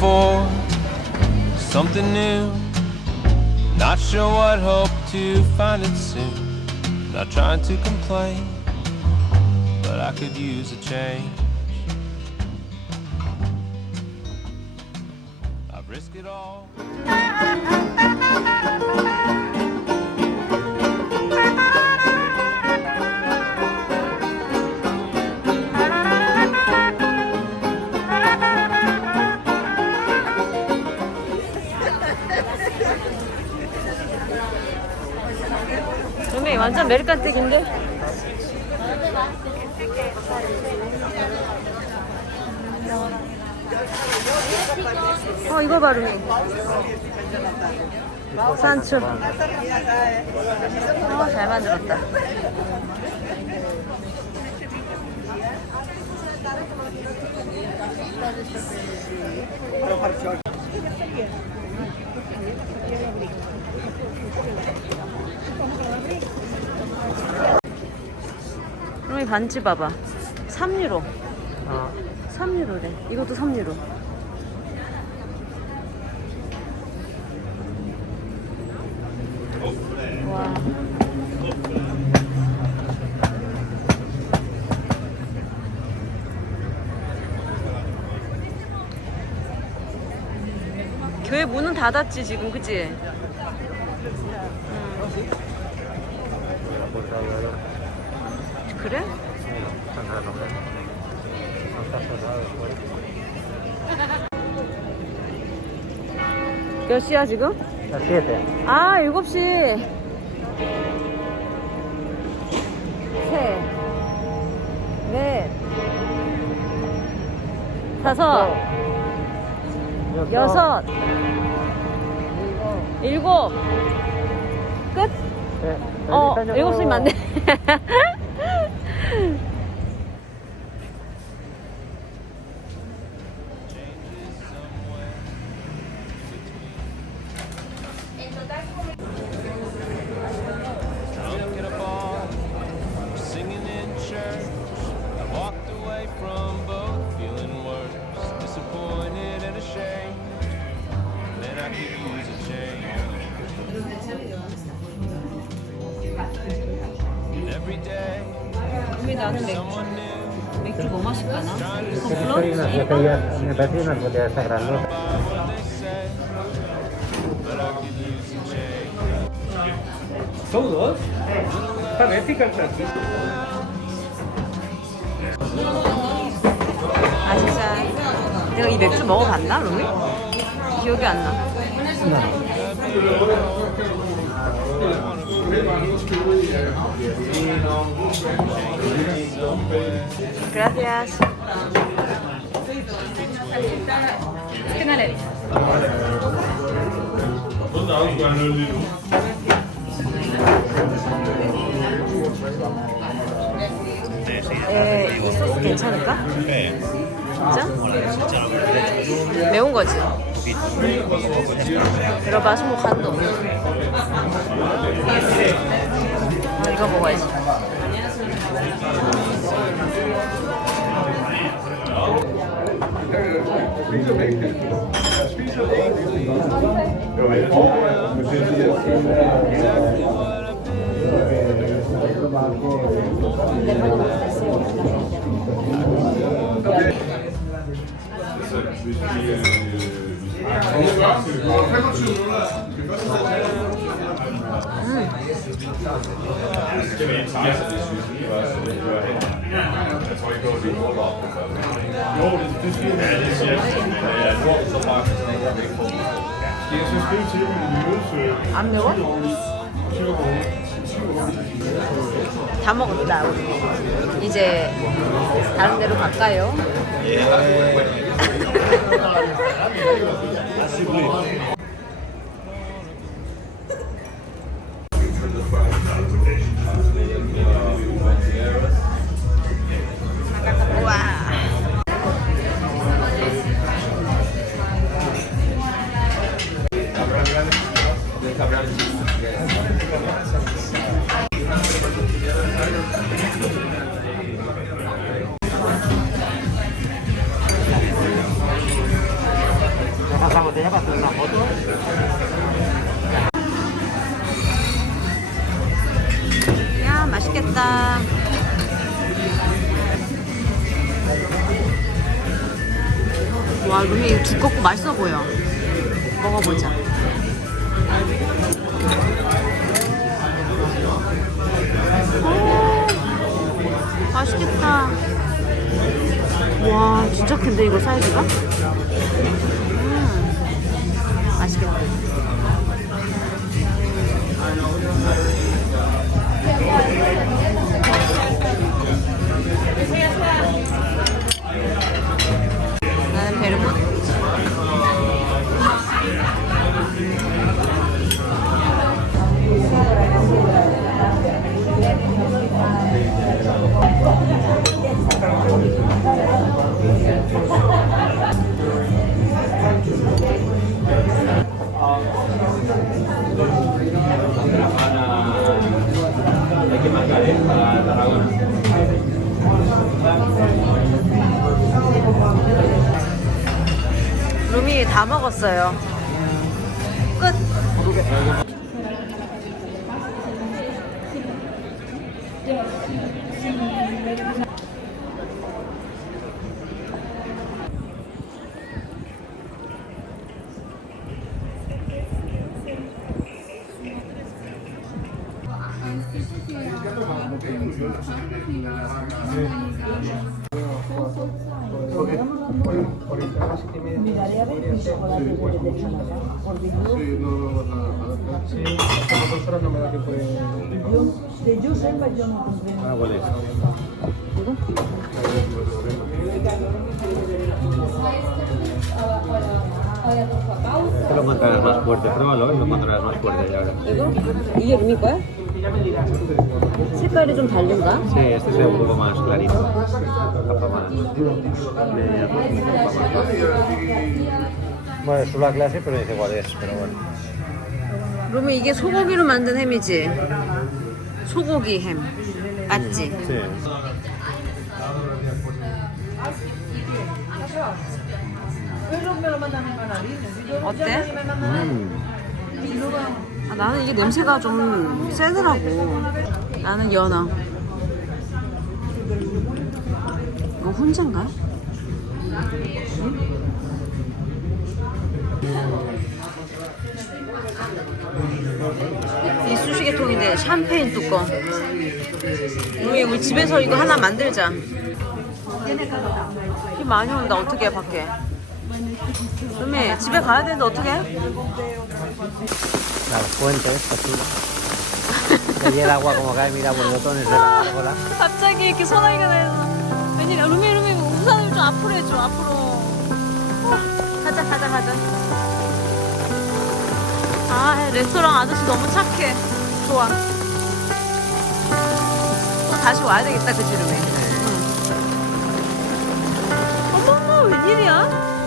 for something new. Not sure what, hope to find it soon. Not trying to complain, but I could use a change. I've risked it all. 여기 완전 메리칸틱인데? 이거 봐, 루미. 산초. 잘 만들었다. 루미 반지 봐봐. 3유로. 3유로래. 이것도 3유로. 와. 교회 문은 닫았지 지금, 그치? 그래? 몇 시야 지금? 7. 7시. 셋, 넷, 다섯, 여섯, 일곱. 끝? 7시면 맞네. 나는 맥주 뭐 마실까나? Me parece una botella esta grande. ¿Todos? Parece cantante. 진짜 내가 이 맥주 먹어봤나, 루미? 기억이 안 나. Gracias. ¿Qué tal eres? 이 소스 괜찮을까? 네. 진짜? 매운 거지? 들어봐, 스모 간도. 이거 먹어야지. 안 매워? 다 먹었다 우리. 이제 다른 데로 갈까요? 맛있겠다. 와, 루미 두껍고 맛있어 보여. 먹어보자. 오, 맛있겠다. 와, 진짜 큰데 이거 사이즈가? 맛있겠다. 나는 베르몬. 루미 다 먹었어요. 끝. Ah, ¿cuál es? Este lo encontrarás más fuerte, pruébalo y lo encontrarás más fuerte ya ahora. 이거? 이게 루미 거야? 색깔이 좀 다른가? Sí, este se ve un poco más clarito. Capa más. De capa más. Bueno, es una clase, pero dice cuál es, pero bueno. 루미 이게 소고기로 만든 햄이지? 소고기 햄 맞지? Sí. 어때? 아, 나는 이게 냄새가 좀 세더라고. 나는 연어. 이거 혼자인가? 응? 이 수시개통인데 샴페인 뚜껑. 우리 집에서 이거 하나 만들자. 비 많이 온다. 어떻게 해 밖에? 루미 집에 가야 되는데 어떻게 해? La fuente esta, sí. Y el agua como cae, mira, por botones de la bola. 갑자기 이렇게 소나기가 나서. 웬일이야? 루미 우산을 좀 앞으로 해줘. 앞으로. 가자. 아, 레스토랑 아저씨 너무 착해. 좋아. 또 다시 와야 되겠다, 그치, 루미? 응. 어머, 웬일이야?